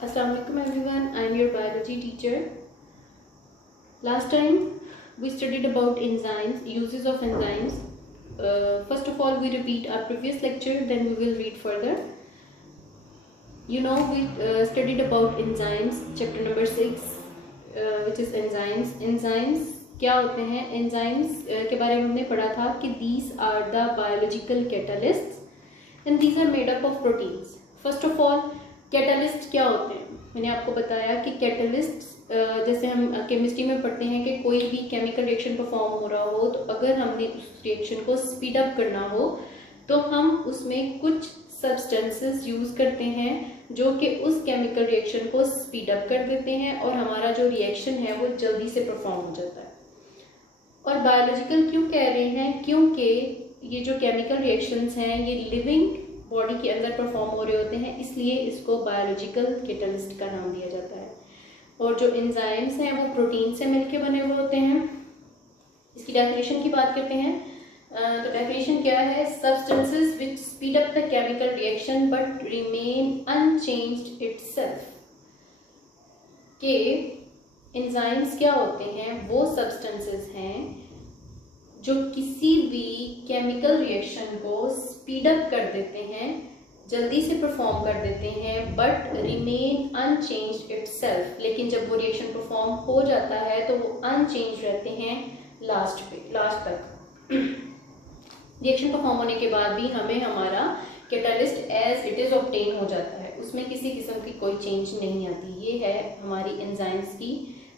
Assalamualaikum everyone, I am your biology teacher. Last time we studied about enzymes, uses of enzymes. First of all, we repeat our previous lecture, then we will read further. We studied about enzymes, chapter number 6, which is enzymes. Enzymes क्या होते हैं? enzymes के बारे में हमने पढ़ा था कि these are the biological catalysts and these are made up of proteins. First of all, catalyst क्या होते हैं? मैंने आपको बताया कि कैटलिस्ट जैसे हम केमिस्ट्री में पढ़ते हैं कि कोई भी केमिकल रिएक्शन परफॉर्म हो रहा हो, तो अगर हमने उस रिएक्शन को स्पीड अप करना हो तो हम उसमें कुछ सब्सटेंसेस यूज करते हैं जो कि उस केमिकल रिएक्शन को स्पीड अप कर देते हैं और हमारा जो रिएक्शन है वो जल्दी से परफॉर्म हो जाता है। और बायोलॉजिकल क्यों कह रहे हैं? क्योंकि ये जो केमिकल रिएक्शंस हैं ये लिविंग बॉडी के अंदर परफॉर्म हो रहे होते हैं, इसलिए इसको बायोलॉजिकल कैटलिस्ट का नाम दिया जाता है। और जो एंजाइम्स हैं वो प्रोटीन से मिलकर बने हुए होते हैं। इसकी डेफिनेशन की बात करते हैं। तो डेफिनेशन क्या है? Substances which speed up the chemical reaction but remain unchanged itself. के एंजाइम्स क्या होते हैं? वो सब्सटेंसेस हैं जो किसी भी केमिकल रिएक्शन को स्पीड अप कर देते हैं, जल्दी से परफॉर्म कर देते हैं, बट रिमेन अनचेंज्ड इटसेल्फ। लेकिन जब वो रिएक्शन परफॉर्म हो जाता है तो वो अनचेंज रहते हैं लास्ट तक। रिएक्शन परफॉर्म होने के बाद भी हमें हमारा catalyst as it is obtain हो जाता है, उसमें किसी किस्म की कोई चेंज नहीं आती। ये है हमारी एंजाइम्स की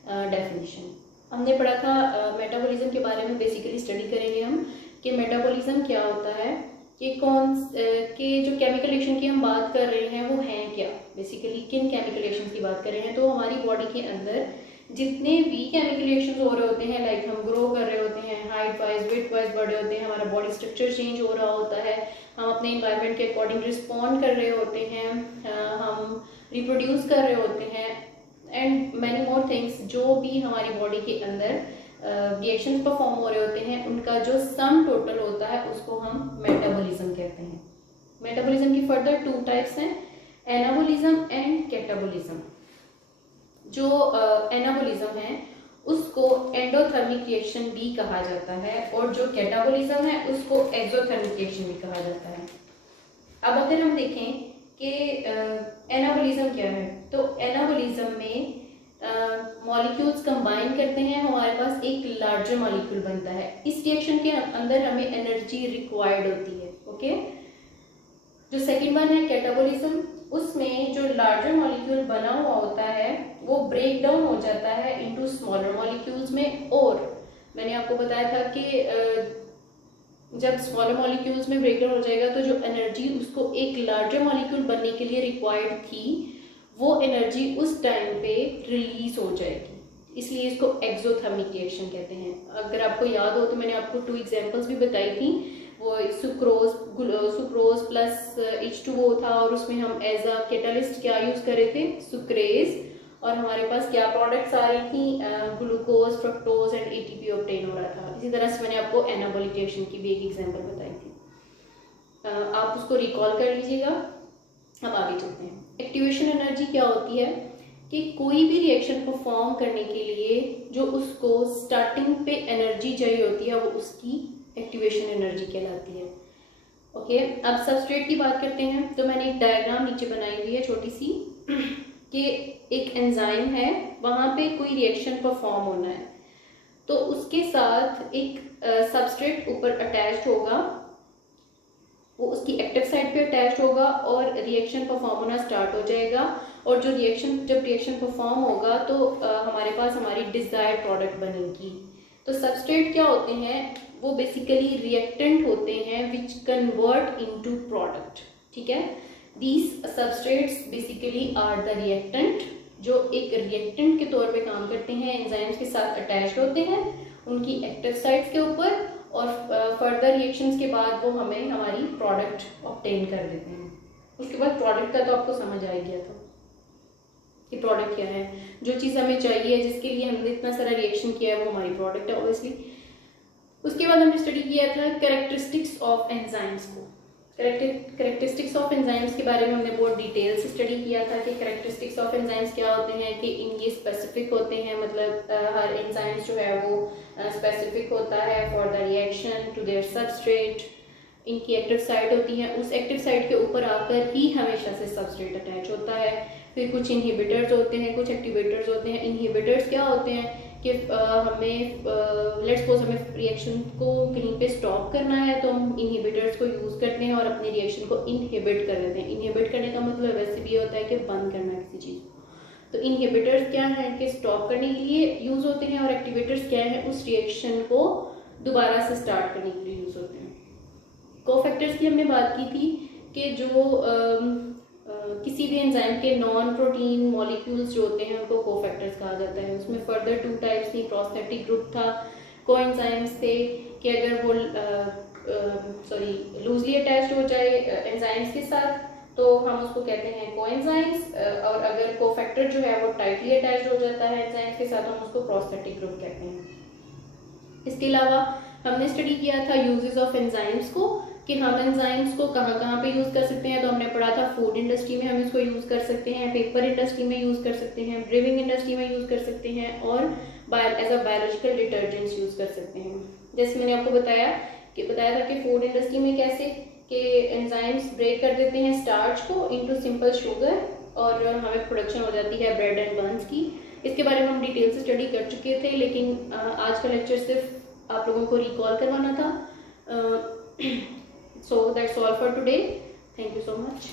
डेफिनेशन। हमने पढ़ा था मेटाबॉलिज्म के बारे में, बेसिकली स्टडी करेंगे हम कि मेटाबॉलिज्म क्या होता है, कि जो केमिकल रिएक्शन की हम बात कर रहे हैं वो हैं क्या, बेसिकली किन केमिकल रिएक्शन की बात कर रहे हैं। तो हमारी बॉडी के अंदर जितने भी केमिकल रिएक्शन हो रहे होते हैं, लाइक हम ग्रो कर रहे होते हैं, हाइट वाइज वेट वाइज बढ़ रहे होते हैं, हमारा बॉडी स्ट्रक्चर चेंज हो रहा होता है, हम अपने इन्वायरमेंट के अकॉर्डिंग रिस्पॉन्ड कर रहे होते हैं, हम रिप्रोड्यूस कर रहे होते हैं एंड मैनी मोर थिंग्स। जो भी हमारी बॉडी के अंदर रिएक्शन परफॉर्म हो रहे होते हैं उनका जो सम टोटल होता है उसको हम मेटाबॉलिज्म कहते हैं। मेटाबॉलिज्म की फर्दर 2 टाइप्स हैं, एनाबॉलिज्म एंड कैटाबॉलिज्म। जो एनाबॉलिज्म है उसको एंडोथर्मिक रिएक्शन भी कहा जाता है और जो कैटाबॉलिज्म है उसको एक्सोथर्मिक रिएक्शन भी कहा जाता है। अब अगर हम देखें कि एनाबॉलिज्म क्या है, तो एनाबॉलिज्म में मॉलिक्यूल्स कंबाइन करते हैं, हमारे पास एक लार्जर मॉलिक्यूल बनता है। इस रिएक्शन के अंदर हमें एनर्जी रिक्वायर्ड होती है। ओके, जो सेकंड वन है कैटाबॉलिज्म, उसमें जो लार्जर मॉलिक्यूल बना हुआ होता है वो ब्रेक डाउन हो जाता है इनटू स्मॉलर मॉलिक्यूल्स में। और मैंने आपको बताया था कि जब स्मॉलर मॉलिक्यूल्स में ब्रेक डाउन हो जाएगा तो जो एनर्जी उसको एक लार्जर मॉलिक्यूल बनने के लिए रिक्वायर्ड थी वो एनर्जी उस टाइम पे रिलीज हो जाएगी, इसलिए इसको एक्सोथर्मिक रिएक्शन कहते हैं। अगर आपको याद हो तो मैंने आपको 2 एग्जांपल्स भी बताई थी, वो सुक्रोज प्लस H2O था और उसमें हम एज अ कैटलिस्ट क्या यूज कर रहे थे? सुक्रेज। और हमारे पास क्या प्रोडक्ट्स आ रही थी? Glucose, fructose and ATP obtain हो रहा था। इसी तरह से मैंने आपको एनाबॉलिक रिएक्शन की भी एक एग्जांपल बताई थी, आप उसको रिकॉल कर लीजिएगा। अब आगे चलते हैं। एक्टिवेशन एनर्जी क्या होती है? कि कोई भी रिएक्शन परफॉर्म करने के लिए जो उसको स्टार्टिंग पे एनर्जी चाहिए होती है वो उसकी एक्टिवेशन एनर्जी कहलाती है। ओके, अब सबस्ट्रेट की बात करते हैं। तो मैंने एक डायग्राम नीचे बनाई हुई है छोटी सी कि एक एंजाइम है, वहां पे कोई रिएक्शन परफॉर्म होना है तो उसके साथ एक सबस्ट्रेट ऊपर अटैच्ड होगा, वो उसकी एक्टिव साइट पे अटैच्ड होगा और रिएक्शन परफॉर्म होना स्टार्ट हो जाएगा। और जब रिएक्शन परफॉर्म होगा तो हमारे पास हमारी डिजायर्ड प्रोडक्ट बनेगी। तो सबस्ट्रेट क्या होते हैं? वो बेसिकली रिएक्टेंट होते हैं विच कन्वर्ट इनटू प्रोडक्ट। ठीक है, these substrates basically are the reactant, जो एक रिएक्टेंट के तौर पे काम करते हैं, एंजाइम्स के साथ अटैच्ड होते हैं उनकी एक्टिव साइट्स के ऊपर और फर्दर रिएक्शंस के बाद वो हमें हमारी प्रोडक्ट ऑब्टेन कर देते हैं। उसके बाद प्रोडक्ट का तो आपको समझ आ गया था कि प्रोडक्ट क्या है। जो चीज़ हमें चाहिए, जिसके लिए हमने इतना सारा रिएक्शन किया है, वो हमारी प्रोडक्ट है ऑब्वियसली। उसके बाद हमने स्टडी किया था कैरेक्टरिस्टिक्स ऑफ एंजाइम्स को। करेक्टरिस्टिक्स ऑफ एंजाइम्स के बारे में हमने बहुत डिटेल से स्टडी किया था कि करेक्टरिस्टिक्स ऑफ एंजाइम्स क्या होते हैं, कि ये स्पेसिफिक होते हैं, मतलब हर एंजाइम्स जो है वो स्पेसिफिक होता है for the reaction to their substrate. इनकी एक्टिव साइट होती है, उस एक्टिव साइट के ऊपर आकर ही हमेशा से सबस्ट्रेट अटैच होता है। फिर कुछ इनहिबिटर्स होते हैं, कुछ एक्टिवेटर्स होते हैं। इनहिबिटर्स क्या होते हैं कि हमें लेट्स सपोज हमें रिएक्शन को कहीं पे स्टॉप करना है तो हम इनहिबिटर्स को यूज़ करते हैं और अपने रिएक्शन को इनहिबिट कर देते हैं। इनहिबिट करने का मतलब वैसे भी होता है कि बंद करना किसी चीज़ को। तो इनहिबिटर्स क्या है कि स्टॉप करने के लिए यूज़ होते हैं, और एक्टिवेटर्स क्या है उस रिएक्शन को दोबारा से स्टार्ट करने के लिए यूज़ होते हैं। कोफैक्टर्स की हमने बात की थी कि जो किसी भी एंजाइम के नॉन प्रोटीन मॉलिक्यूल्स जो होते हैं उनको कोफैक्टर्स कहा जाता है। उसमें फर्दर 2 टाइप्स थी, प्रोस्थेटिक ग्रुप था, कोएंजाइम्स थे कि अगर वो लूजली अटैच्ड हो जाए एंजाइम्स के साथ तो हम उसको कहते हैं कोएंजाइम्स, और अगर कोफैक्टर जो है वो टाइटली अटैच्ड हो जाता है एंजाइम्स के साथ हम उसको प्रोस्थेटिक ग्रुप कहते हैं। इसके अलावा हमने स्टडी किया था यूजेस ऑफ एंजाइम्स को, कि हम एंजाइम्स को कहाँ कहाँ पे यूज़ कर सकते हैं। तो हमने पढ़ा था फूड इंडस्ट्री में हम इसको यूज़ कर सकते हैं, पेपर इंडस्ट्री में यूज़ कर सकते हैं, ब्रीविंग इंडस्ट्री में यूज़ कर सकते हैं, और as a biological detergents use कर सकते हैं। जैसे मैंने आपको बताया था कि फूड इंडस्ट्री में कैसे कि एंजाइम्स ब्रेक कर देते हैं स्टार्च को इनटू सिंपल शुगर और हमें प्रोडक्शन हो जाती है ब्रेड एंड बन्स की। इसके बारे में हम डिटेल से स्टडी कर चुके थे, लेकिन आज का लेक्चर सिर्फ आप लोगों को रिकॉल करवाना था। So that's all for today. Thank you so much.